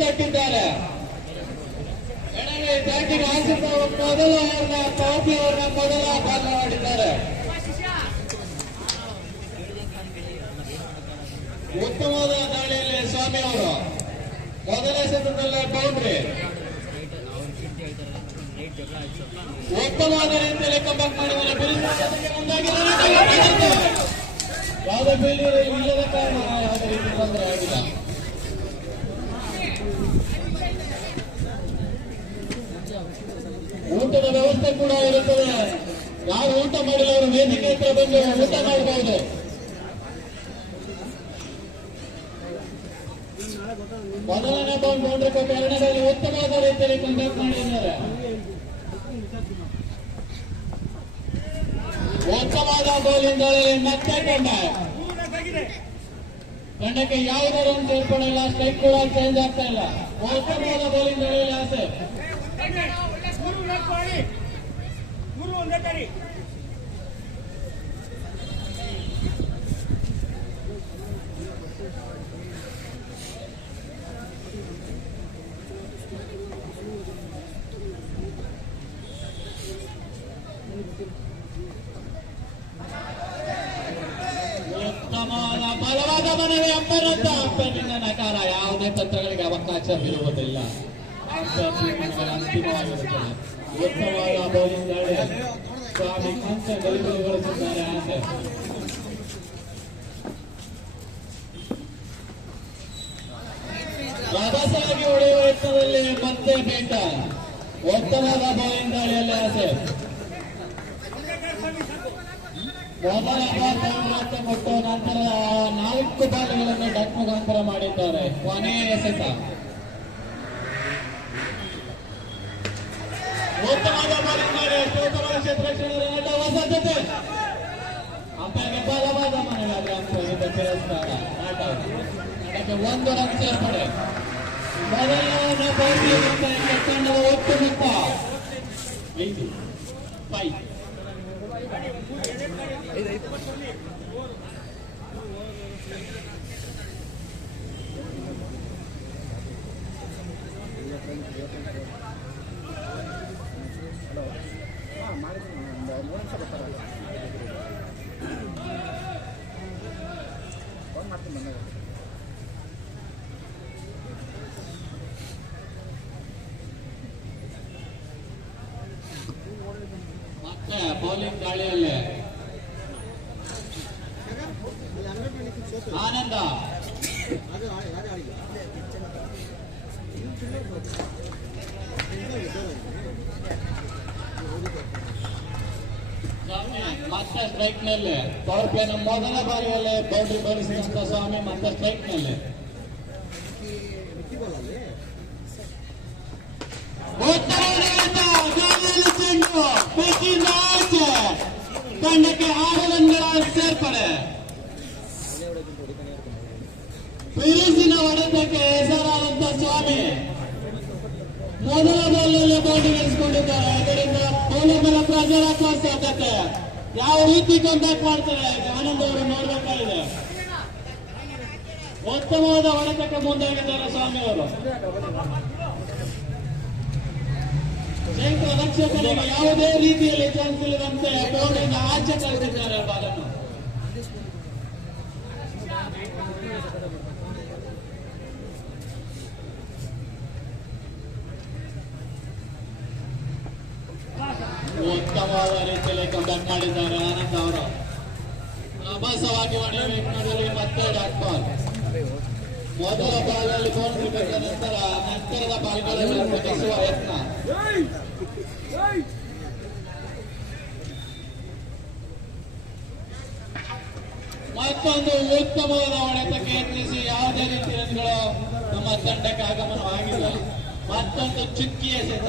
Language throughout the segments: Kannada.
ತಟ್ಟಿದ್ದಾರೆ. ಮೊದಲ ಕಾಫಿ ಅವರನ್ನ ಮೊದಲ ಬಾಲ್ ಮಾಡಿದ್ದಾರೆ. ಉತ್ತಮವಾದ ದಾಳಿಯಲ್ಲಿ ಸ್ವಾಮಿ ಅವರು ಮೊದಲ ಸೆತದಲ್ಲಿ ಬೌಂಡ್ರಿ ಉತ್ತಮವಾದ ರೀತಿಯಲ್ಲಿ ಕಂಬಾಕ್ ಮಾಡಿದ್ದಾರೆ. ಯಾವುದೇ ಫೇಲ್ಯೂರ್ ಇಲ್ಲದ ಕಾರಣ ಯಾವುದೇ ರೀತಿ ತೊಂದರೆ ಆಗಿಲ್ಲ. ಊಟದ ವ್ಯವಸ್ಥೆ ಕೂಡ ಇರುತ್ತದೆ. ಯಾರು ಊಟ ಮಾಡಿಲ್ಲ ಅವರು ವೇದಿಕೆ ಹತ್ರ ಬಂದು ಊಟ ಮಾಡಬಹುದು. ಮೊದಲನೇ ಬಾಲ್ ಬೌಂಡ್ರಿ ಕೊಟ್ಟು ಎರಡನೇದಲ್ಲಿ ಉತ್ತಮವಾದ ರೀತಿಯಲ್ಲಿ ಕಂಡಕ್ಟ್ ಮಾಡಿದ್ದಾರೆ. ಉತ್ತಮವಾದ ಬೌಲಿಂಗ್ ದಾಳಿಯಲ್ಲಿ ಮತ್ತೆ ತಂಡಕ್ಕೆ ಯಾವುದೇ ರನ್ ಸೇರ್ಪಡೆ ಇಲ್ಲ. ಸ್ಟ್ರೈಕ್ ಕೂಡ ಚೇಂಜ್ ಆಗ್ತಾ ಇಲ್ಲ. ಉತ್ತಮವಾದ ಬೌಲಿಂಗ್ ದಾಳಿಯಲ್ಲಿ ಆಸೆ ಉತ್ತಮವಾದ ಬಲವಾದ ಮನವಿ ಅಂಪೈರ್ ಅಂತ ಅಂಪೈರ್ನಿಂದ ನಕಾರ. ಯಾವುದೇ ತಂತ್ರಗಳಿಗೆ ಅವಕಾಶ ಬೀರುವುದಿಲ್ಲ. ಅಂತಿಮವಾಗಿರುತ್ತದೆ. ಉತ್ತಮವಾದ ಬೌಲಿಂಗ್ ದಾಳಿ ಸ್ವಾಮಿ ಕಂಚ ಗಲಿಬಿಲಿಗೊಳಿಸಿದ್ದಾರೆ. ಆಸೆ ರಭಸವಾಗಿ ಹೊಡೆಯುವ ಯತ್ನದಲ್ಲಿ ಮತ್ತೆ ಬೇಟ. ಉತ್ತಮವಾದ ಬೌಲಿಂಗ್ ದಾಳಿಯಲ್ಲಿ ಆಸೆ ಮೊದಲ ಬಾಲ್ ಕೊಟ್ಟು ನಂತರ 4 ಬಾಲ್ಗಳನ್ನು ಡಕ್ ಮುಖಾಂತರ ಮಾಡಿದ್ದಾರೆ. ಕೊನೆಯ ಎಸೆತ ಉತ್ತಮವಾದ ಬಾಲಿಂಗ್ ಮಾಡಿ ಉತ್ತಮವಾದ ಕ್ಷೇತ್ರ ಹೊಸತೆ ಅಂಪೈರ್ಗೆ ಬಲವಾದ ಮನವಿ. ಅಂಪೈರ್ಗೆ ತಿರಸ್ಕಾರ. ಅದಕ್ಕೆ 1 ರನ್ ಸೇರ್ಪಡೆ. ಮೊದಲನೇ ಬಾಲ್ ತಂಡದ ಒಟ್ಟು ಮೊತ್ತ 5. ಮತ್ತೆ ಬೌಲಿಂಗ್ ದಾಳಿಯಲ್ಲಿ ಆನಂದ ಮತ್ತೆ ಸ್ಟ್ರೈಕ್ ನಲ್ಲಿ ಪವರ್ ಪ್ಲೇನ ಮೊದಲ ಬಾರಿಯಲ್ಲೇ ಬೌಂಡ್ರಿ ಬಾರಿಸಿದಂತ ಸ್ವಾಮಿ ಮತ್ತೆ ಸ್ಟ್ರೈಕ್ ನಲ್ಲಿ ತಂಡಕ್ಕೆ 6 ರನ್ಗಳ ಸೇರ್ಪಡೆ. ಫಿರಿಸಿನ ಹೊಡೆತಕ್ಕೆ ಹೆಸರಾದಂತ ಸ್ವಾಮಿ ಮೊದಲ ಬಾಲ್ನಲ್ಲಿ ಬೌಂಡ್ರಿ ಗಳಿಸಿಕೊಂಡಿದ್ದಾರೆ. ಇದರಿಂದ ಬೌಲರ್ಗಳ ಪ್ರಜಾರಾತ್ಮ ಸಾಧ್ಯತೆ ಯಾವ ರೀತಿ ಕಾಂಟ್ಯಾಕ್ಟ್ ಮಾಡ್ತಾರೆ ಆನಂದ್ ಅವರು ನೋಡಬೇಕಾಗಿದೆ. ಉತ್ತಮವಾದ ಹೊಡೆತಕ್ಕೆ ಮುಂದಾಗಿದ್ದಾರೆ ಸ್ವಾಮಿ ಅವರು. ರಕ್ಷಕರಿಗೆ ಯಾವುದೇ ರೀತಿಯಲ್ಲಿ ಚಾನ್ಸ್ ಇಲ್ಲದಂತೆ ಬೌಂಡ್ರಿಯಿಂದ ಆಚೆ ಕಳಿಸಿದ್ದಾರೆ ಬಾಲನ್ನು. ಡನ್ ಮಾಡಿದ್ದಾರೆ ಆನಂದ್ ಅವರು. ರಭಸವಾಗಿ ಹೊಡೆಯಬೇಕಾದಲ್ಲಿ ಮತ್ತೆ ಡಾಟ್ ಬಾಲ್. ಮೊದಲ ಬಾಲಲ್ಲಿ ಬೌಂಡ್ರಿ ಬಿಟ್ಟ ನಂತರದ ಬಾಲ್ಗಳಲ್ಲಿ ಮುಗಿಸುವ ಯತ್ನ. ಮತ್ತೊಂದು ಉತ್ತಮವಾದ ಹೊಡೆತಕ್ಕೆ ಯತ್ನಿಸಿ ಯಾವುದೇ ರೀತಿ ರನ್ಗಳು ನಮ್ಮ ತಂಡಕ್ಕೆ ಆಗಮನವಾಗಿಲ್ಲ. ಮತ್ತೊಂದು ಚುಕ್ಕಿ ಎಸೆತ.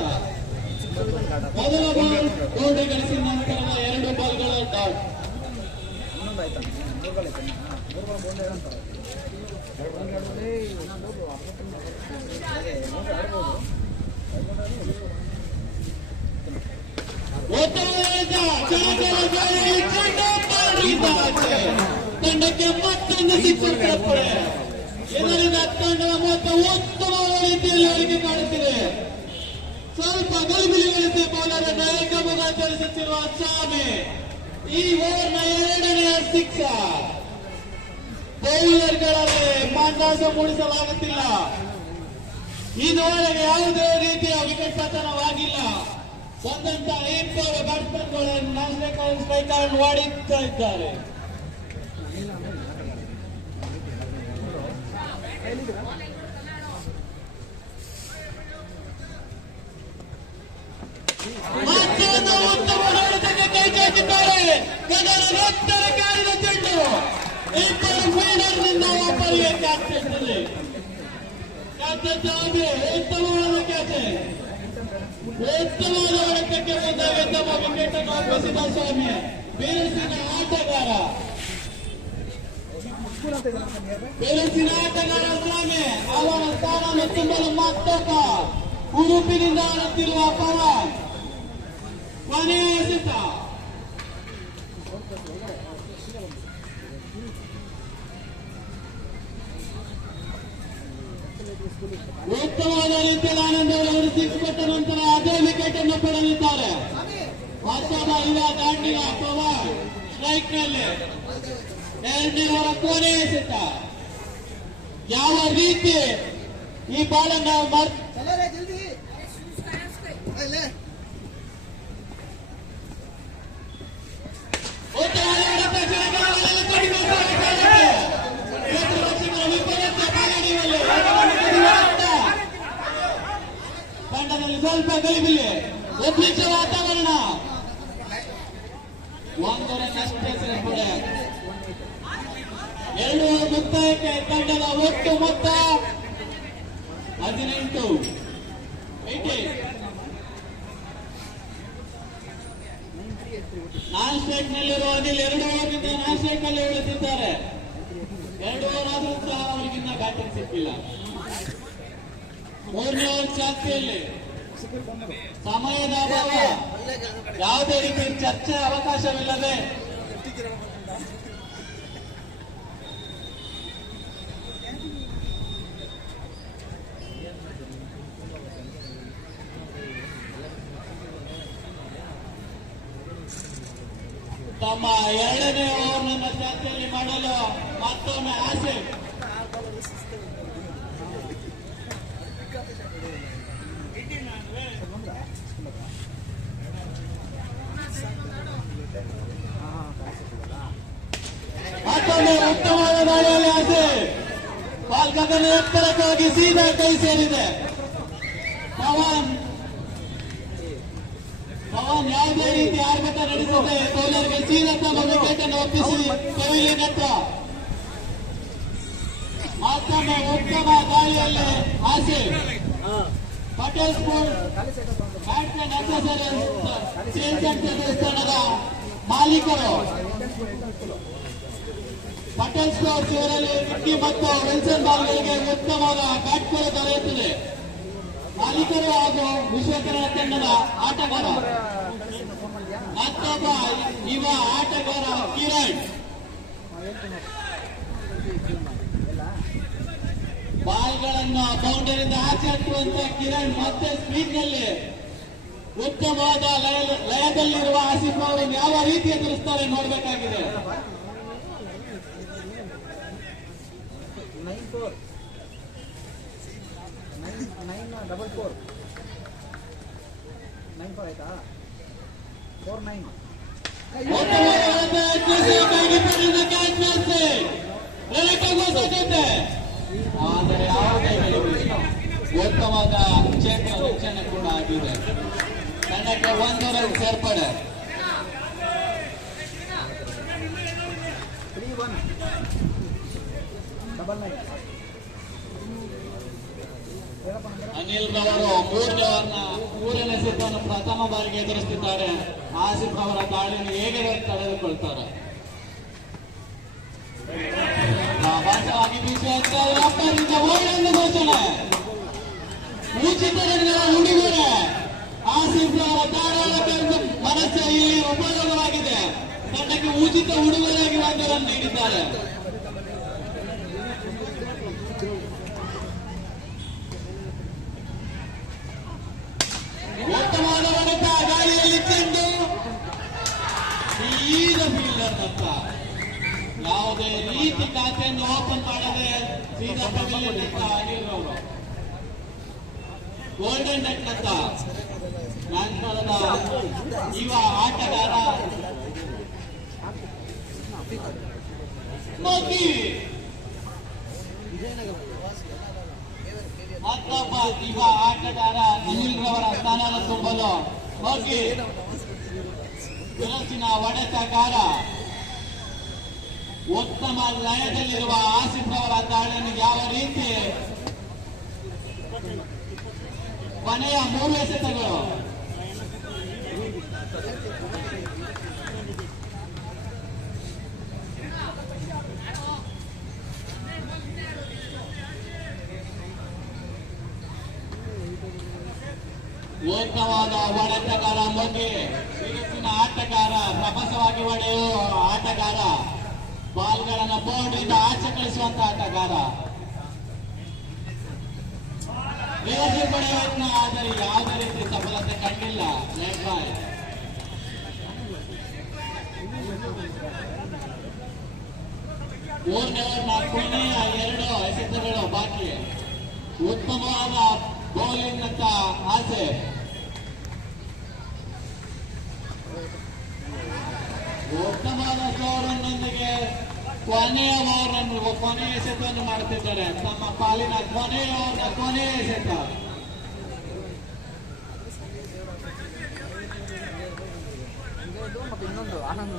ಮೊದಲ ಬಾಲ್ ಬೌಂಡ್ರಿ ಗಳಿಸಿದ ನಂತರದ 2 ಬಾಲ್ಗಳು ಡೌಟ್. ತಂಡಕ್ಕೆ ಮತ್ತೊಂದು ಸಿಕ್ಸರ್ ತಪ್ಪಡೆ. ಇದರಿಂದ ತಂಡದ ಮೊತ್ತ ಉತ್ತಮವಾದ ರೀತಿಯಲ್ಲಿ ಅವರಿಗೆ ಕಾಣುತ್ತಿದೆ. ಸ್ವಲ್ಪ ಗಲಿಬಿಲಿಗಳಿಸಿ ಬೌಲರ್ ನಾಯಕ ಮುಖಾಂತರಿಸುತ್ತಿರುವ ಸ್ವಾಮಿ ಈ ಓವರ್ನ 2ನೇ ಸಿಕ್ಸರ್. ಬೌಲರ್ಗಳಲ್ಲಿ ಮಾಂದಾಸ ಮೂಡಿಸಲಾಗುತ್ತಿಲ್ಲ. ಇದುವರೆಗೆ ಯಾವುದೇ ರೀತಿಯ ವಿಕೆಟ್ ಪತನವಾಗಿಲ್ಲ. ಬಂದಂತ ಇಬ್ಬರು ಬ್ಯಾಟ್ಸ್ಮನ್ಗಳು ನ್ಯಾಷನಲ್ ಸ್ಟ್ರೈಕ್ ಔಟ್ ಹೊಡೆಯುತ್ತಾ ಇದ್ದಾರೆ. ಮತ್ತೊಂದು ಉತ್ತಮ ಹೊಡೆತಕ್ಕೆ ಕೈ ಚಾಚಿದ್ದಾರೆ. ಗಗನ ಎತ್ತರ ಕಾರಿದ ಚೆಂಡು ಇಬ್ಬರು ಫೀಲ್ಡರ್ನಿಂದ ಒಬ್ಬರಿಗೆ ಕ್ಯಾಪ್ಟನ್ನಲ್ಲಿ ಉತ್ತಮವಾದ ಕ್ಯಾಚ್. ಉತ್ತಮವಾದ ಹೊಡೆತಕ್ಕೆ ಮುಂದಾಗಿ ತಮ್ಮ ವಿಕೆಟ್ ಅನ್ನು ಒಪ್ಪಿಸಿದ ಸ್ವಾಮಿ ಬಿರುಸಿನ ಆಟಗಾರ ಸ್ವಾಮಿ ಅವರ ಸ್ಥಾನವನ್ನು ತುಂಬಲು ಮತ್ತೊಬ್ಬ ಉಡುಪಿನಿಂದ ಆಡುತ್ತಿರುವ ಪವನ್ ಕೊನೆಯ ಎಸೆತ. ಉತ್ತಮವಾದ ರೀತಿಯಲ್ಲಿ ಆನಂದ್ ಅವರು ಸಿಕ್ಸ್ ಕೊಟ್ಟ ನಂತರ ಅದೇ ವಿಕೆಟ್ ಅನ್ನು ಪಡೆದಿದ್ದಾರೆ. ಮತ್ತೊಬ್ಬ ಯುವ ದಾಂಡಿಗ ಪವನ್ ಸ್ಟ್ರೈಕ್ ನಲ್ಲಿ 2ನೇ ಓವರ್ ಕೊನೆಯ ಎಸೆತ. ಯಾವ ರೀತಿ ಈ ಬಾಲನ್ನು ತಂಡದಲ್ಲಿ ಸ್ವಲ್ಪ ಗಲಿಬಿಲಿ, ಒಬ್ಲಿಚ್ಚ ವಾತಾವರಣ. ಒಂದು ರನ್ ಅಷ್ಟೇ ಸೇರ್ಪಡೆ. 2 ಓವರ್ ಮುಕ್ತಾಯಕ್ಕೆ ತಂಡದ ಒಟ್ಟು ಮೊತ್ತ 18. ನಾನ್ ಸ್ಟ್ರೈಕ್ ನಲ್ಲಿರುವ ಅನಿಲ್ 2 ಓವರ್ನಿಂದ ನಾನ್ ಸ್ಟ್ರೈಕ್ ನಲ್ಲಿ ಉಳಿದಿದ್ದಾರೆ. 2 ಓವರ್ ಆದರೂ ಸಹ ಅವರಿಗಿನ್ನ ಬ್ಯಾಟಿಂಗ್ ಸಿಕ್ಕಿಲ್ಲ. 3ನೇ ಓವರ್ ಚಾಲ್ತಿಯಲ್ಲಿ ಸಮಯದ ಅಭಾವ, ಯಾವುದೇ ರೀತಿ ಚರ್ಚೆ ಅವಕಾಶವಿಲ್ಲದೆ ತಮ್ಮ 2ನೇ ಓವರ್ನ ಚಾಲ್ತಿಯಲ್ಲಿ ಮಾಡಲು ಮತ್ತೊಮ್ಮೆ ಆಸೆ. ಮತ್ತೊಮ್ಮೆ ಉತ್ತಮವಾದ ದಾಳಿಯಲ್ಲಿ ಆಸೆ. ಬಾಲ್ ಗಗನ ಎತ್ತರಕ್ಕಾಗಿ ಸೀದಾ ಕೈ ಸೇರಿದೆ. ಪವನ್ ಯಾವುದೇ ರೀತಿ ಆರ್ಭಟ ನಡೆಸದೆ ಬೌಲರ್ಗೆ ಸೀದಾ ತಮ್ಮ ವಿಕೆಟ್ ಅನ್ನು ಒಪ್ಪಿಸಿ ಪೆವಿಲಿಯನ್ ಹತ್ರ. ಮತ್ತೊಮ್ಮೆ ಉತ್ತಮ ದಾಳಿಯಲ್ಲಿ ಆಸೆ. Patel sports batsman association sales and service ತಂಡದ ಮಾಲೀಕರು ಪಟೇಲ್ ಸ್ಪೋರ್ಟ್ಸ್ ಇವರಲ್ಲಿ ವಿಕ್ಕಿ ಮತ್ತು ವಿಲ್ಸನ್ ಬಾಲ್ಗಳಿಗೆ ಉತ್ತಮವಾದ ಬ್ಯಾಟ್ಗಳು ದೊರೆಯುತ್ತದೆ. ಮಾಲೀಕರು ಹಾಗೂ ವಿಶ್ವಕರ್ಣ ತಂಡದ ಆಟಗಾರ. ಮತ್ತೊಬ್ಬ ಯುವ ಆಟಗಾರ ಕಿರಣ್. ಬಾಲ್ಗಳನ್ನು ಬೌಂಡರಿಯಿಂದ ಆಚೆ ಹಾಕುವಂತ ಕಿರಣ್ ಮತ್ತೆ ಸ್ಪೀಡ್ ನಲ್ಲಿ ಉತ್ತಮವಾದ ಲಯದಲ್ಲಿರುವ ಆಸಿಫ್ ಅವರನ್ನು ಯಾವ ರೀತಿ ಎದುರಿಸ್ತಾರೆ ನೋಡಬೇಕಾಗಿದೆ. 9-4 ಆಯ್ತಾ 4-9 ಆದರೆ ಯಾವುದೇ ಉತ್ತಮವಾದ ಕ್ಷೇತ್ರ ರಕ್ಷಣೆ ಕೂಡ ಆಗಿದೆ. ತಂಡಕ್ಕೆ 1 ರನ್ ಸೇರ್ಪಡೆ. ಅನಿಲ್ ರವರು ಮೂರನೇ ಸೆಟ್ಟನ್ನು ಪ್ರಥಮ ಬಾರಿಗೆ ಎದುರಿಸುತ್ತಿದ್ದಾರೆ. ಆಸಿಫ್ ಅವರ ದಾಳಿಯನ್ನು ಹೇಗೆ ತಡೆದುಕೊಳ್ತಾರೆ. ಘೋಷಣೆ ಉಚಿತ ಉಡುಗೊರೆ ಆಸಿಫ್ ಅವರ ಧಾರಾಳ ಮನಸ್ಸು ಇಲ್ಲಿ ಉಪಯೋಗವಾಗಿದೆ. ತಂಡಕ್ಕೆ ಉಚಿತ ಉಡುಗೊರೆಯಾಗಿ 1 ರನ್ ನೀಡಿದ್ದಾರೆ. ಉತ್ತಮವಾದ ಹೊಡೆತ, ಗಾಳಿಯಲ್ಲಿ ಚೆಂಡು, ಈಗ ಫೀಲ್ಡರ್ ನತ್ತ ಯಾವುದೇ ರೀತಿ ಖಾತೆಯನ್ನು ಓಪನ್ ಮಾಡದೆ ಸೀದಾ ಪೆವಿಲಿಯನ್ ನತ್ತ ಅನಿಲ್ ಅವರು. ಗೋಲ್ಡನ್ ನೆಟ್ ನತ್ತ ನಂತರದ ಯುವ ಆಟಗಾರ ಮೋದಿ. ಮತ್ತೊಬ್ಬ ಯುವ ಆಟಗಾರ ಅನಿಲ್ ರವರ ಸ್ಥಾನವನ್ನು ತುಂಬಲು ಹೋಗಿ ಬಿರುಸಿನ ಹೊಡೆತಗಾರ ಉತ್ತಮ ಲಯದಲ್ಲಿರುವ ಆಸಿಫ್ ಅವರ ದಾಳಿಯನ್ನು ಯಾವ ರೀತಿ ಕೊನೆಯ 3 ಎಸೆತಗಳು ಉತ್ತಮವಾದ ಹೊಡೆತಗಾರ ಮೊಗ್ಗಿ, ಬಿರುಸಿನ ಆಟಗಾರ, ರಭಸವಾಗಿ ಹೊಡೆಯುವ ಆಟಗಾರ, ಬಾಲ್ಗಳನ್ನು ಬೋರ್ಡ್ನಿಂದ ಆಚೆ ಕಳಿಸುವಂತ ಆಟಗಾರ. ರಿವರ್ಸಿಂಗ್ ಪಡೆಯುವ ಯತ್ನ, ಆದರೆ ಯಾವುದೇ ರೀತಿ ಸಫಲತೆ ಕಂಡಿಲ್ಲ. ಲೆಗ್ ಬಾಯ್. ಮೂರನೇ ಓವರ್ನ ಕೊನೆಯ 2 ಎಸೆತಗಳು ಬಾಕಿ. ಉತ್ತಮವಾದ ಬೌಲಿಂಗ್ ಅಂತ ಆಸೆ. ಉತ್ತಮವಾದ ಸ್ಕೋರನ್ನೊಂದಿಗೆ ಕೊನೆಯ ಎಸೆತವನ್ನು ಮಾಡುತ್ತಿದ್ದಾರೆ. ತಮ್ಮ ಪಾಲಿನ ಕೊನೆಯ ಎಸೆತ. ಇನ್ನೊಂದು ಆನಂದ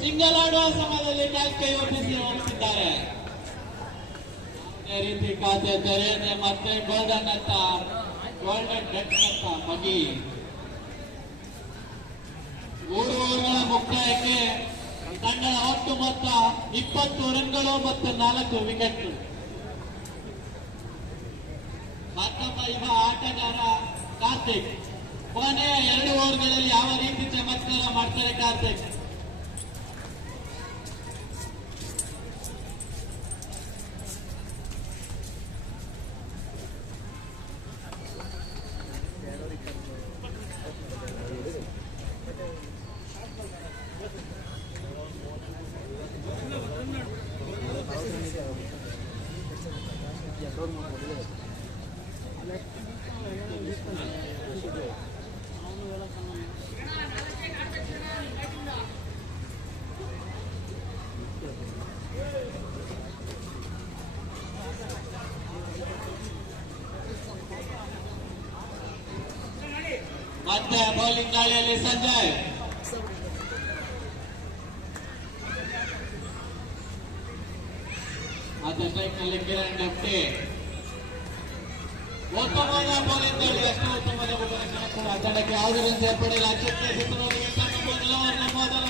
ಸಿಂಗಲ್ ಆಡುವ ಸಮಯದಲ್ಲಿ ಕೈ ಒಪ್ಪಿಸಿ ನೋಡುತ್ತಿದ್ದಾರೆ. ಅದೇ ರೀತಿ ಖಾತೆ ತೆರೆಯದೆ ಮತ್ತೆ ಗೋಲ್ಡನ್ ಡೆಟ್ ಅಂತ ಮಗಿ. 3 ಓವರ್ಗಳ ಮುಕ್ತಾಯಕ್ಕೆ ತಂಡದ ಒಟ್ಟು ಮೊತ್ತ 20 ರನ್ಗಳು ಮತ್ತು 4 ವಿಕೆಟ್. ಮತ್ತೊಬ್ಬ ಯುವ ಆಟಗಾರ ಕಾರ್ತಿಕ್. ಕೊನೆಯ 2 ಓವರ್ಗಳಲ್ಲಿ ಯಾವ ರೀತಿ ಚಮತ್ಕಾರ ಮಾಡ್ತಾರೆ ಕಾರ್ತಿಕ್. ಮತ್ತೆ ಬೌಲಿಂಗ್ ದಾಳಿಯಲ್ಲಿ ಸಂಜಯ್. ಮತ್ತೆ ಸ್ಟ್ರೈಕ್ ನಲ್ಲಿ ಕಿರಣ್ ಗಟ್ಟಿ. ಉತ್ತಮವಾದ ಬೌಲಿಂಗ್ ದಾಳಿ, ಅಷ್ಟು ಉತ್ತಮವಾದ ಪ್ರದರ್ಶನ ಕೂಡ. ತಂಡಕ್ಕೆ ಯಾವುದೇ ರನ್ ಸೇರ್ಪಡೆಯಿಲ್ಲ. ಅಚ್ಚಕ್ಕೆ ಚಿತ್ರಗಳಿಗೆ ಮೊದಲ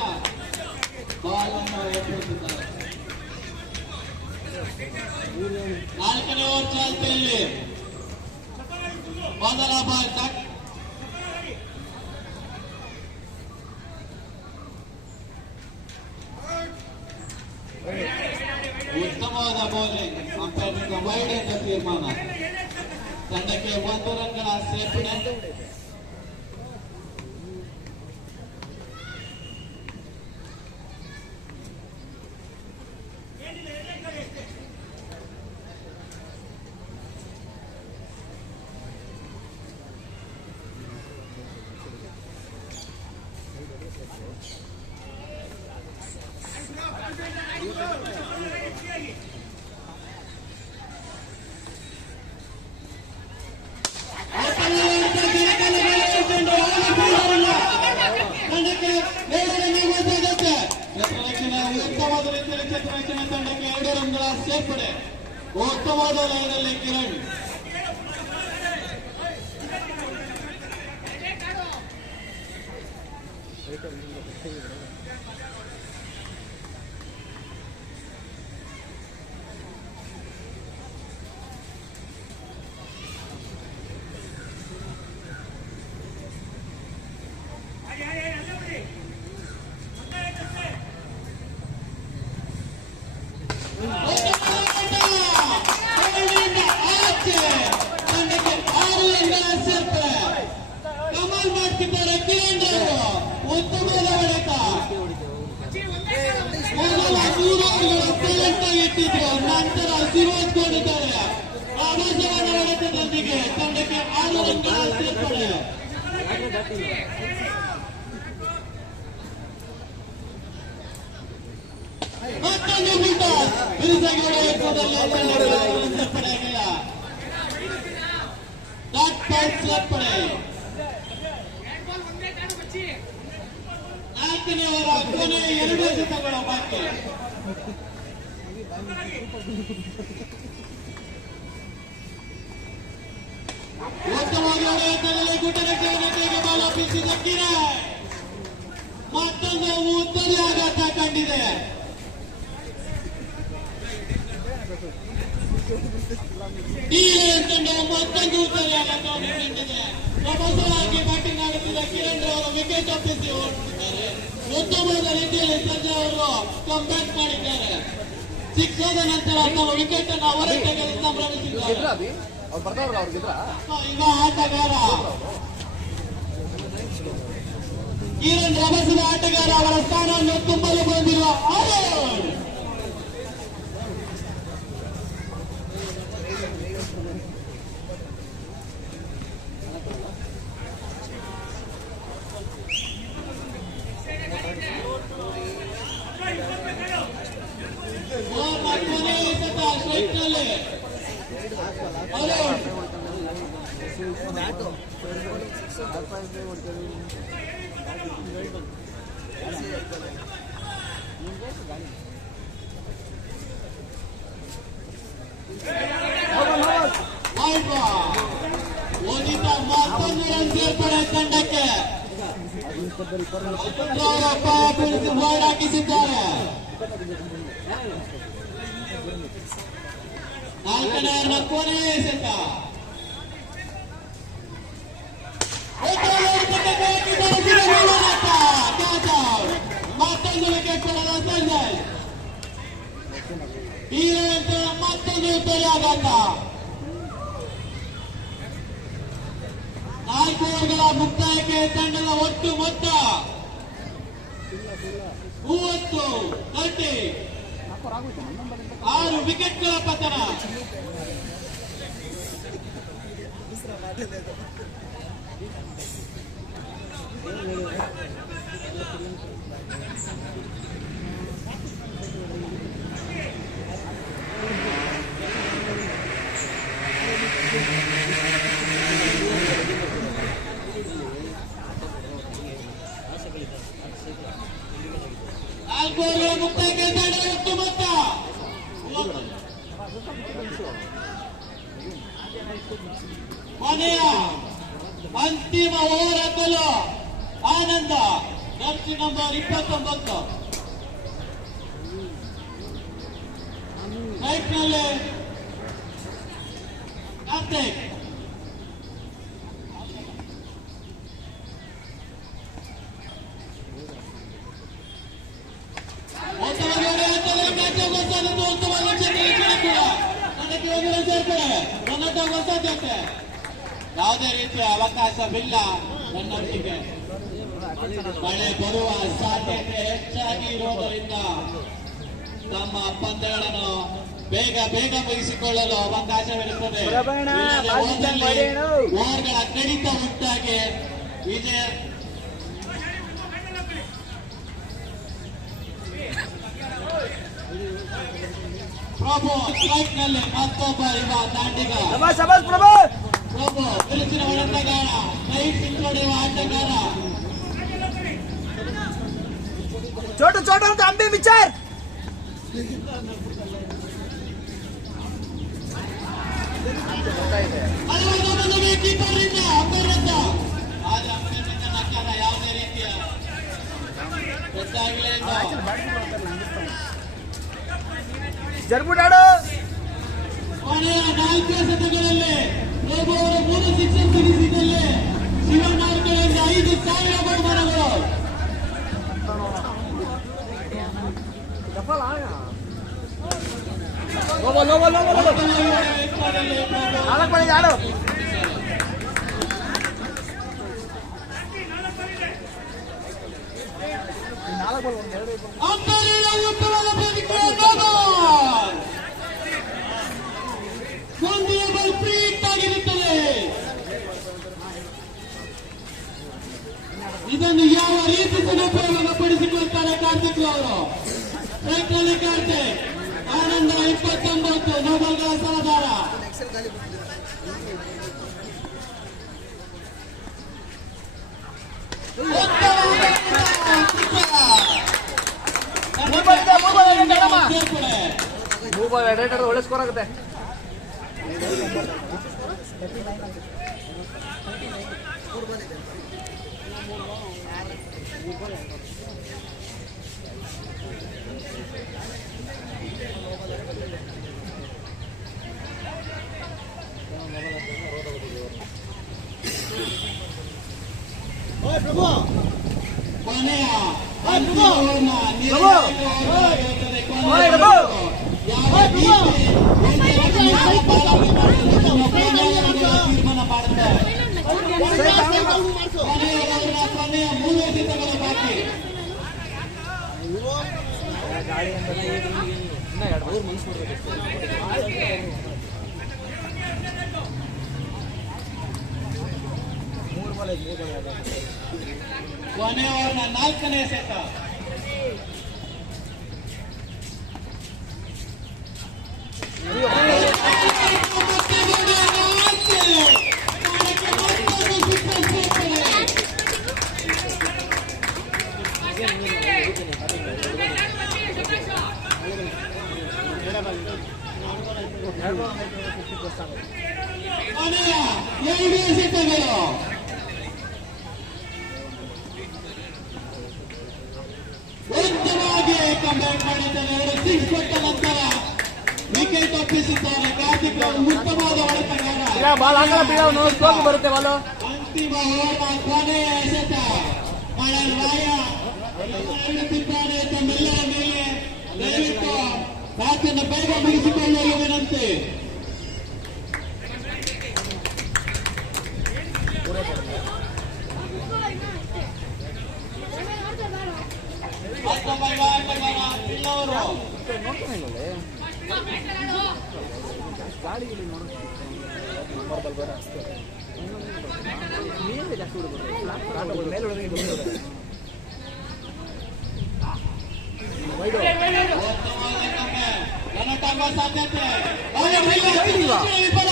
ಬಾಲ್ ಅನ್ನು ಎದುರಿಸಿದ್ದಾರೆ. 4ನೇ ಓವರ್ ಚಾಲ್ತಿಯಲ್ಲಿ ಮೊದಲ ಬಾಲ್ ಉತ್ತಮವಾದ ಬೌಲಿಂಗ್, ಅಂಪೈರ್ನಿಂದ ವೈಡ್ ಅಂತ ತೀರ್ಮಾನ. ತಂಡಕ್ಕೆ 1 ರನ್ಗಳ ಸೇರ್ಪಡೆ. ಉತ್ತಮವಾದ ರೀತಿಯಲ್ಲಿ ಚತುರಕ್ಷಣೆ ತಂಡಕ್ಕೆ 2 ರನ್ಗಳ ಸೇರ್ಪಡೆ. ಉತ್ತಮವಾದ ಲೈನಲ್ಲಿ ಕಿರಣ್. ನಂತರ ಸಿರೋಜ್ ಕೊಡಿದ್ದಾರೆ. ಅನಸರಣ ಹೊಡೆತದೊಂದಿಗೆ ತಂಡಕ್ಕೆ 6 ರನ್ಗಳ ಸೇರ್ಪಡೆ. ಮತ್ತೊಂದು ವಿಕೆಟ್ ಬಿರುಸಾಗಿ ಹೊಡೆಯುವುದರಲ್ಲಿ ಸೇರ್ಪಡೆಯಾಗಿಲ್ಲ. ಡಾಟ್ ಬಾಲ್ ಸೇರ್ಪಡೆ. 4ನೇ ಓವರ್ ಕೊನೆ 2 ಎಸೆತಗಳು ಬಾಕಿ. ಉತ್ತಮವಾಗಿ ಹೊಡೆಯುತ್ತಲೇ ಗುಟರಕ್ಕೆ ಬಾಲ ಬೀಸಿದ ಕಿರಣ್. ಮತ್ತೊಂದು ಉತ್ತಮ ಆಘಾತ ಕಂಡಿದೆ. ಈ ತಂಡ ಮತ್ತೊಂದು ಉತ್ತಮ ಆಘಾತವನ್ನು ಕಂಡಿದೆ. ಪ್ರಬಲವಾಗಿ ಬ್ಯಾಟಿಂಗ್ ಆಡುತ್ತಿದ್ದ ಕಿರಣ್ ಅವರು ವಿಕೆಟ್ ತಪ್ಪಿಸಿ ಹೊರಟಿದ್ದಾರೆ. ಉತ್ತಮವಾದ ರೀತಿಯಲ್ಲಿ ಸಂಜೆ ಅವರು ಕಂಬ್ಯಾಕ್ ಮಾಡಿದ್ದಾರೆ. 6 ಆದ ನಂತರ ತಮ್ಮ ವಿಕೆಟ್ ಅನ್ನು ಅವರೇ ತೆಗೆದು ಸಂಭ್ರಮಿಸಿದ್ದಾರೆ. ಈಗ ಆಟಗಾರ ಕಿರಣ್ ರಭಸದ ಆಟಗಾರ ಅವರ ಸ್ಥಾನವನ್ನು ತುಂಬಲು ಬಂದಿರುವ ಅರುಣ್. ಮತ್ತೊಂದು ರನ್ ಸೇರ್ಪಡೆ ತಂಡಕ್ಕೆ. ಬೋರ್ಡ್ ಹಾಕಿಸಿದ್ದಾರೆ. 4ನೇ ಓವರ್ನ ಕೊನೆಯ ಎಸೆತ. ಮತ್ತೊಂದು ವಿಕೆಟ್ ಪಡೆದ ಸಂಜಯ್. ಈ ನಂತರ ಮತ್ತೊಂದು ಉತ್ತಮ ಆಘಾತ. 4 ಓವರ್ಗಳ ಮುಕ್ತಾಯಕ್ಕೆ ತಂಡದ ಒಟ್ಟು ಮೊತ್ತ 30 6 ವಿಕೆಟ್ಗಳ ಪತನ. ಮುಕ್ತಾಯಕ್ಕೆ ತಂಡದ ಒಟ್ಟು ಮೊತ್ತ ಕೊನೆಯ ಅಂತಿಮ ಓವರ್ ಹಾಕಲು ಆನಂದ ಜರ್ಸಿ ನಂಬರ್ 29 ರೈಟ್ ನಲ್ಲಿ ಕಾರ್ತಿಕ್. ಉತ್ತಮವಾಗಿ ರನ್ನೌಟ್ ಆಗುವ ಸಾಧ್ಯತೆ ಯಾವುದೇ ರೀತಿಯ ಅವಕಾಶವಿಲ್ಲ. ನನ್ನೊಟ್ಟಿಗೆ ಮಳೆ ಬರುವ ಸಾಧ್ಯತೆ ಹೆಚ್ಚಾಗಿ ಇರುವುದರಿಂದ ತಮ್ಮ ಪಂದ್ಯಗಳನ್ನು ಬೇಗ ಬೇಗ ಮುಗಿಸಿಕೊಳ್ಳಲು ಅವಕಾಶವಿರುತ್ತದೆ. ಓವರ್ಗಳ ಕಡಿತ ಉಂಟಾಗಿ ವಿಜಯ ಪ್ರಭು ಸ್ಟ್ರೈಕ್ ನಲ್ಲಿ ಮತ್ತೊಬ್ಬ ಯುವ ದಾಂಡಿಗ ಪ್ರಭು ಬಿರುಸಿನ ಹೊಡೆತಗಾರ, ರೈಟ್ ಸಿಂಚೋಡಿರುವ ಆಟಗಾರ. छोटू छोटू काम भी विचार ಕೀಪರ್ನಿಂದ ಅಪರಾಧ ಆದ್ರೆ ಅಂಬೇಡ್ಕರ್ ನಕಾರ ಯಾವುದೇ ರೀತಿಯ ಗೊತ್ತಾಗಲೇ ಇಲ್ಲ. ಜರ್ಬುಡಾಡು ಕೊನೆಯ 4 ಎಸೆತಗಳಲ್ಲಿ ಪ್ರಭು ಅವರು 3 ಸಿಕ್ಸರ್ ಸಿಡಿಸಿದಲ್ಲಿ ಶಿವಣ್ಣ ಅವರ ಕಡೆಯಿಂದ 5,000 ಬಹುಮಾನಗಳು. ಆಡು ಅಂಬರೀಷ್ ಉತ್ತಮವಾದ ಪ್ರತಿಕ್ರಿಯೆ. ಮುಂದಿನ ಬಾಲ್ ಫ್ರೀ ಹಿಟ್ ಆಗಿರುತ್ತದೆ. ಇದನ್ನು ಯಾವ ರೀತಿ ಸದುಪಯೋಗ ಪಡಿಸಿಕೊಳ್ತಾರೆ ಕಾರ್ತಿಕ್ ಅವರು. ಸ್ಟ್ರೈಕ್ನಲ್ಲಿ ಕಾರ್ತಿಕ್, ಆನಂದ 29 ನೋಬಲ್ಗಳ ಸರದಾರ. ಒಳ್ಳೆ ಸ್ಕೋರ್ ಆಗುತ್ತೆ. ಕೊನೆಯ ತೀರ್ಮಾನ ಮಾಡುತ್ತಾರೆ. ಕೊನೆಯ 3 ಎಸೆತಗಳ ಬಾಕಿ. ಕೊನೆಯವರ 4ನೇ ಎಸೆತ. ಕೊನೆಯ 2 ಎಸೆತಗಳು. ಉತ್ತಮವಾಗಿ ಕಂಬ್ಯಾಕ್ ಮಾಡಿದ್ದಾರೆ. 2 ಸಿಕ್ಸ್ ಕೊಟ್ಟ ನಂತರ ವಿಕೆಟ್ ಒಪ್ಪಿಸಿದ್ದಾರೆ ಕಾರ್ತಿಕ್ ಅವರು. ಉತ್ತಮವಾದ ಹೊಡೆತಗಾರ. ಬರುತ್ತೆ ಬಾಲು. ಅಂತಿಮ ಓವರ್ನ ಕೊನೆಯ ಎಸೆತ. ಮಳಲ್ ರಾಯ ಇಡುತ್ತಿದ್ದಾರೆ ತಮ್ಮೆಲ್ಲರ ಮೇಲೆ. ದಯವಿಟ್ಟು ಮ್ಯಾಚನ್ನು ಬೇಗ ಮುಗಿಸಿಕೊಳ್ಳಲು ವಿನಂತಿ. ಮತ್ತೊಬ್ಬ ಯುವ ಆಟಗಾರ ಪಿಳ್ಳವರು. ರನ್ನೌಟ್ ಸಾಧ್ಯತೆ. ವಿಫಲ.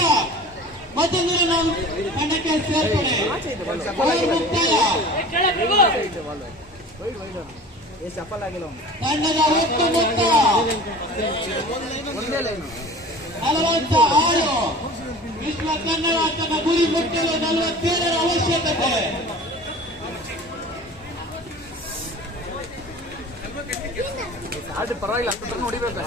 ಮತ್ತೊಂದು ನಾವು ತಂಡಕ್ಕೆ ಸೇರ್ಪಡೆ. ಮುಕ್ತಾಯ. ತಂಡದ ಒಟ್ಟು ಮೊತ್ತ 46. ವಿಶ್ವ ಕನ್ನಡ ತನ್ನ ಗುರಿ ಮುಟ್ಟಲು 47 ಅವಶ್ಯಕತೆ. ಪರವಾಗಿಲ್ಲ, ಹತ್ತು ನೋಡಿಬೇಕು.